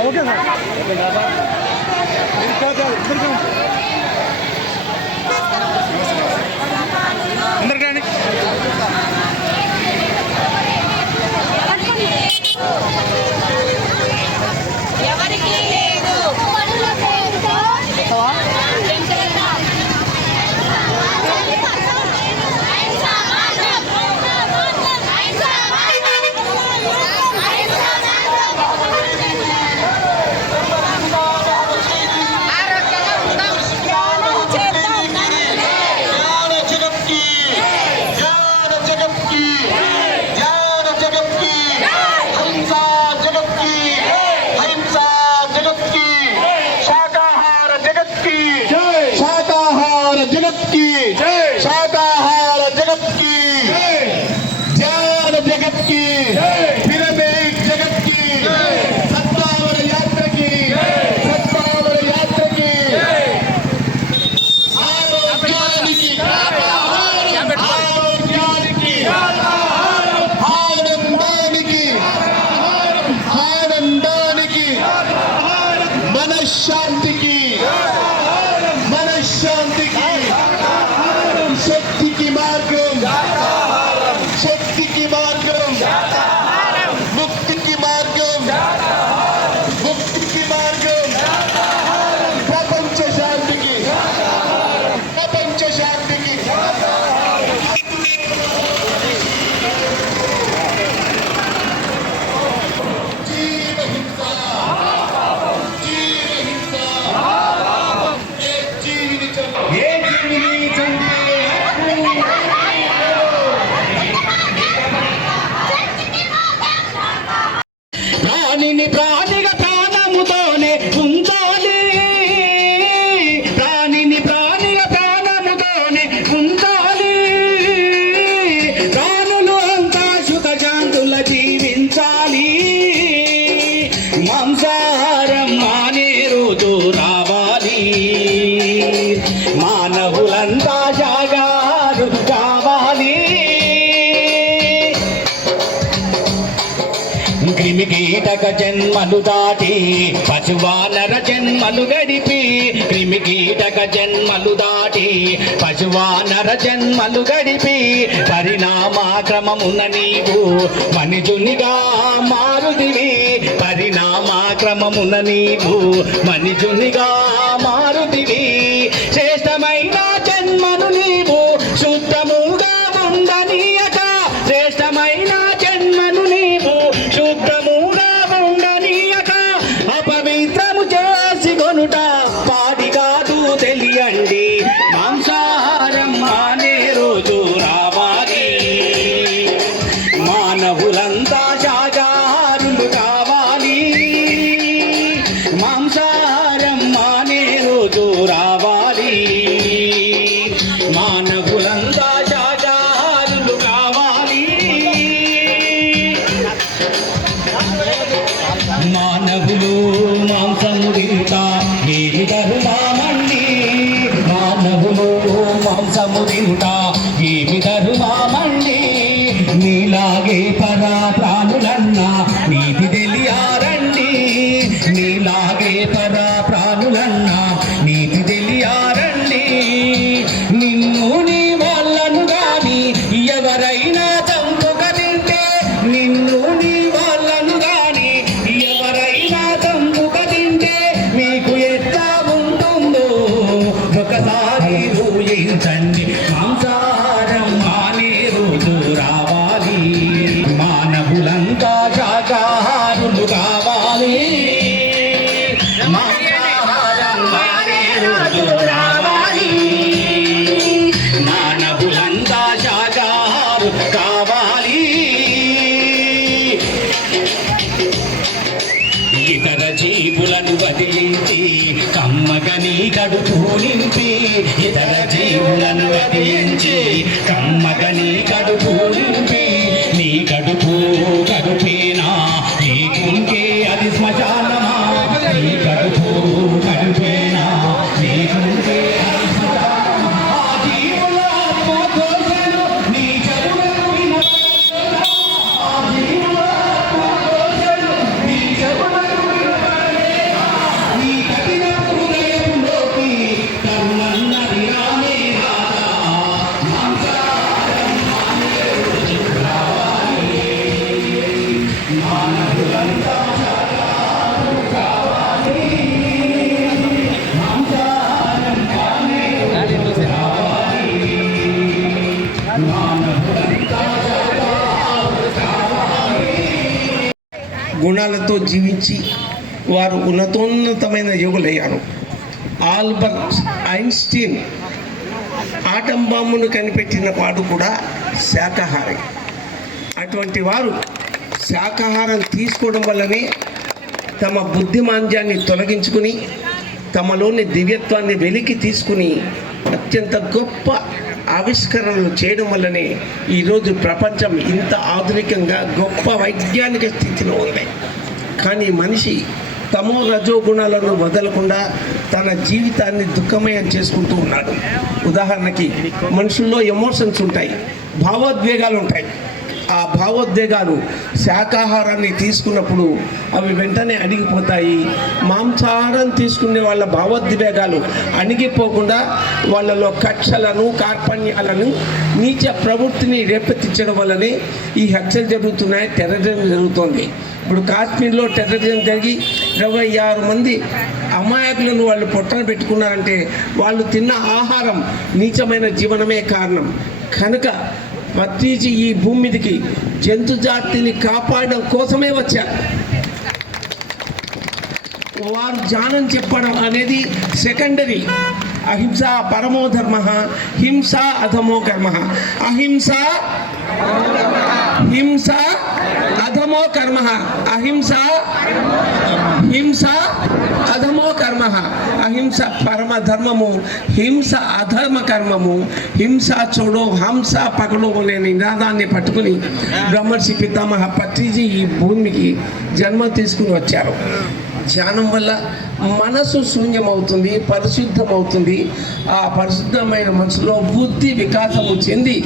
Okay sir okay sir కీటక జన్మలు దాటి పశువానర జన్మలు గడిపి క్రిమి కీటక జన్మలు దాటి పశువానర జన్మలు గడిపి పరిణామాక్రమమున నీవు మనిషునిగా మారుదివి. పరిణామాక్రమమున నీవు మనిషునిగా ప్రాణ いただ గుణాలతో జీవించి వారు ఉన్నతోన్నతమైన యోగులయ్యారు. ఆల్బర్ట్ ఐన్స్టీన్ ఆటం బాంబును కనిపెట్టిన వాడు కూడా శాకాహారి. అటువంటి వారు శాకాహారం తీసుకోవడం వల్లనే తమ బుద్ధిమాంద్యాన్ని తొలగించుకుని తమలోని దివ్యత్వాన్ని వెలికి తీసుకుని అత్యంత గొప్ప ఆవిష్కరణలు చేయడం వల్లనే ఈరోజు ప్రపంచం ఇంత ఆధునికంగా గొప్ప వైజ్ఞానిక స్థితిలో ఉంది. కానీ మనిషి తమో రజో గుణాలను వదలకుండా తన జీవితాన్ని దుఃఖమయం చేసుకుంటూ ఉన్నాడు. ఉదాహరణకి మనుషుల్లో ఎమోషన్స్ ఉంటాయి భావోద్వేగాలు ఉంటాయి. ఆ భావోద్వేగాలు శాకాహారాన్ని తీసుకున్నప్పుడు అవి వెంటనే అణిగిపోతాయి. మాంసాహారం తీసుకునే వాళ్ళ భావోద్వేగాలు అణిగిపోకుండా వాళ్ళలో కక్షలను కార్పణ్యాలను నీచ ప్రవృత్తిని రేపెత్తించడం వల్లనే ఈ హత్యలు జరుగుతున్నాయి టెర్రరిజం జరుగుతోంది. ఇప్పుడు కాశ్మీర్లో టెర్రరిజం జరిగి ఇరవై ఆరు మంది అమాయకులను వాళ్ళు పొట్టన పెట్టుకున్నారంటే వాళ్ళు తిన్న ఆహారం నీచమైన జీవనమే కారణం. కనుక పత్రిజీ ఈ భూమి మీదకి జంతు జాతిని కాపాడడం కోసమే వచ్చారు వారు జ్ఞానం చెప్పడం అనేది సెకండరీ. అహింస పరమో ధర్మ హింస అధమో కర్మ. అహింస హింస అధమో కర్మ. అహింస హింస అధమో కర్మ. అహింస పరమ ధర్మము హింస అధర్మ కర్మము. హింస చూడో హంస పకడో అనే నినాదాన్ని పట్టుకుని బ్రహ్మర్షి పితామహ పత్రిజీ ఈ భూమికి జన్మ తీసుకుని వచ్చారు. ధ్యానం వల్ల మనసు శూన్యమవుతుంది పరిశుద్ధమవుతుంది. ఆ పరిశుద్ధమైన మనసులో బుద్ధి వికాసము చెంది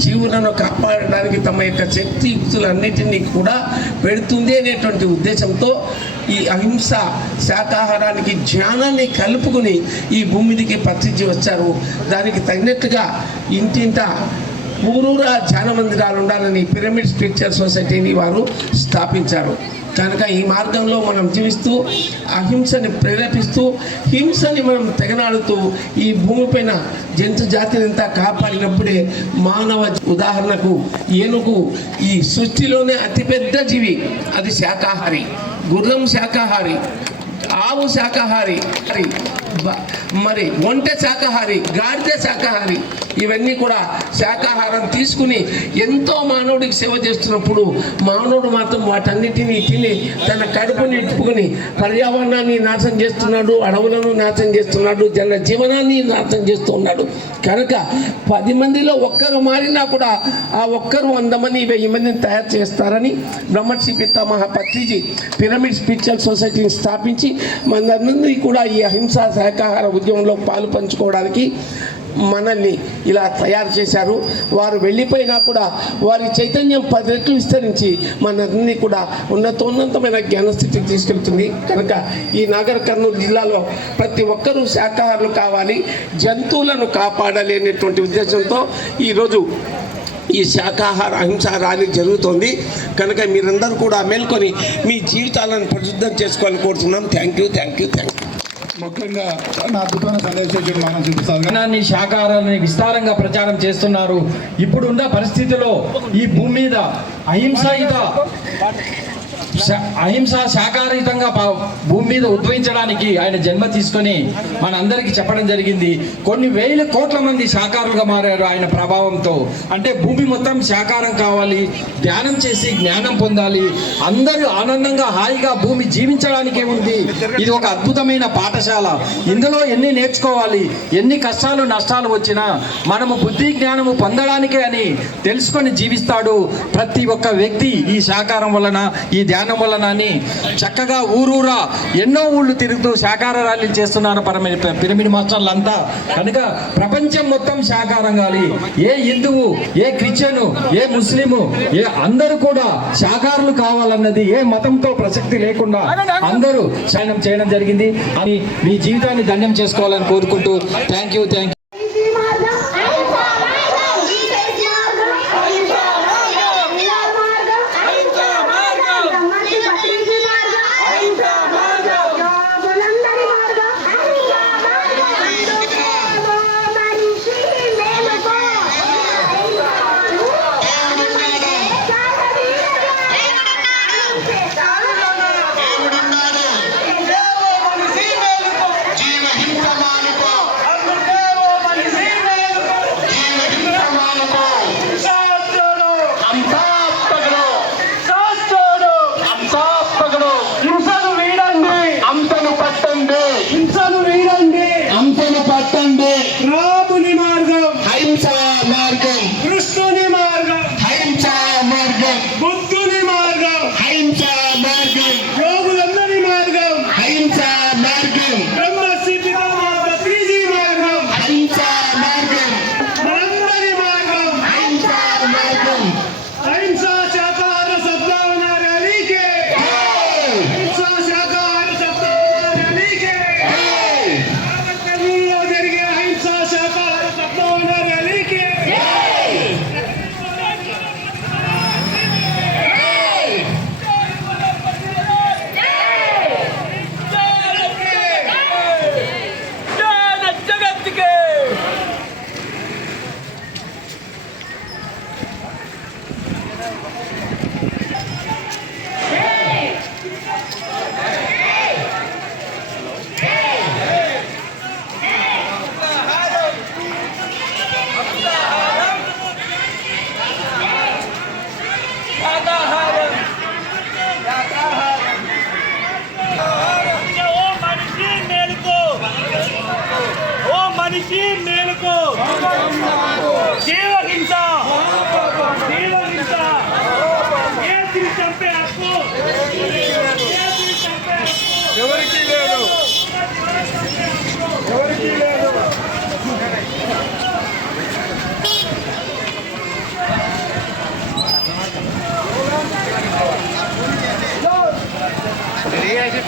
జీవులను కాపాడడానికి తమ యొక్క శక్తి యుక్తులన్నిటినీ కూడా పెడుతుంది అనేటువంటి ఉద్దేశంతో ఈ అహింస శాకాహారానికి జ్ఞానాన్ని కలుపుకుని ఈ భూమిదికి పత్రిజీ వచ్చారు. దానికి తగినట్టుగా ఇంటింత ఊరూరా ధ్యాన మందిరాలు ఉండాలని పిరమిడ్ స్పిరిచువల్ సొసైటీని వారు స్థాపించారు. కనుక ఈ మార్గంలో మనం జీవిస్తూ అహింసని ప్రేరేపిస్తూ హింసని మనం తెగనాడుతూ ఈ భూమిపైన జంతు జాతిని కాపాడినప్పుడే మానవ ఉదాహరణకు ఏనుగు ఈ సృష్టిలోనే అతిపెద్ద జీవి. అది శాకాహారి. గుర్రం శాకాహారి. ఆవు శాకాహారి. మరి ఒంటె శాకాహారి గాడిద శాకాహారి ఇవన్నీ కూడా శాకాహారం తీసుకుని ఎంతో మానవుడికి సేవ చేస్తున్నప్పుడు మానవుడు మాత్రం వాటన్నిటినీ తిని తన కడుపుని నింపుకుని పర్యావరణాన్ని నాశనం చేస్తున్నాడు అడవులను నాశనం చేస్తున్నాడు జన జీవనాన్ని నాశనం చేస్తున్నాడు కనుక పది మందిలో ఒక్కరు మారినా కూడా ఆ ఒక్కరు వంద మంది వెయ్యి మందిని తయారు చేస్తారని బ్రహ్మర్షి పితామహ పత్రిజీ పిరమిడ్ స్పిరిచువల్ సొసైటీని స్థాపించి మనందరినీ కూడా ఈ అహింసా శాకాహార ఉద్యమంలో పాలు పంచుకోవడానికి మనల్ని ఇలా తయారు చేశారు. వారు వెళ్ళిపోయినా కూడా వారి చైతన్యం పది రెట్లు విస్తరించి మనందరినీ కూడా ఉన్నతోన్నతమైన జ్ఞానస్థితికి తీసుకెళ్తుంది. కనుక ఈ నాగర్ కర్నూలు జిల్లాలో ప్రతి ఒక్కరూ శాకాహారులు కావాలి జంతువులను కాపాడాలి అనేటువంటి ఉద్దేశంతో ఈరోజు ఈ శాకాహార అహింస ర్యాలీ జరుగుతోంది. కనుక మీరందరూ కూడా మేల్కొని మీ జీవితాలను ప్రసిద్ధం చేసుకోవాలని కోరుతున్నాం. Thank you thank you thank you. ముఖ్యంగా నా అద్భుతమైన సందేశం మనం చూపిస్తాను శాకాహారాన్ని విస్తారంగా ప్రచారం చేస్తున్నారు. ఇప్పుడున్న పరిస్థితిలో ఈ భూమి మీద అహింసాయుత అహింస శాకారహితంగా భూమి మీద ఉద్భవించడానికి ఆయన జన్మ తీసుకొని మనందరికీ చెప్పడం జరిగింది. కొన్ని వేల కోట్ల మంది శాకారులుగా మారారు ఆయన ప్రభావంతో. అంటే భూమి మొత్తం శాకారం కావాలి ధ్యానం చేసి జ్ఞానం పొందాలి అందరూ ఆనందంగా హాయిగా భూమి జీవించడానికే ఉంది. ఇది ఒక అద్భుతమైన పాఠశాల. ఇందులో ఎన్ని నేర్చుకోవాలి ఎన్ని కష్టాలు నష్టాలు వచ్చినా మనము బుద్ధి జ్ఞానము పొందడానికే అని తెలుసుకొని జీవిస్తాడు ప్రతి ఒక్క వ్యక్తి ఈ శాకారం వలన ఈ ధ్యానం వలన అని చక్కగా ఊరూరా ఎన్నో ఊళ్ళు తిరుగుతూ శాకార ర్యాలీలు చేస్తున్నారు పరమైన పిరమిడ్ మాస్టర్లు అంతా కనుక ప్రపంచం మొత్తం శాకారం కాలి. ఏ హిందువు ఏ క్రిస్టియను ఏ ముస్లిము ఏ అందరూ కూడా శాకారులు కావాలన్నది ఏ మతంతో ప్రసక్తి లేకుండా అందరూ చయనం చేయడం జరిగింది. అని మీ జీవితాన్ని ధన్యం చేసుకోవాలని కోరుకుంటూ థ్యాంక్ యూ థ్యాంక్ మార్గం కృష్ణుని మనిషి మేలుకు జీవహింస జీవహింస ఏ తిరిగి చంపే హక్కు ఎవరికి లేదు. ఎవరికి లేదు. రియాజీ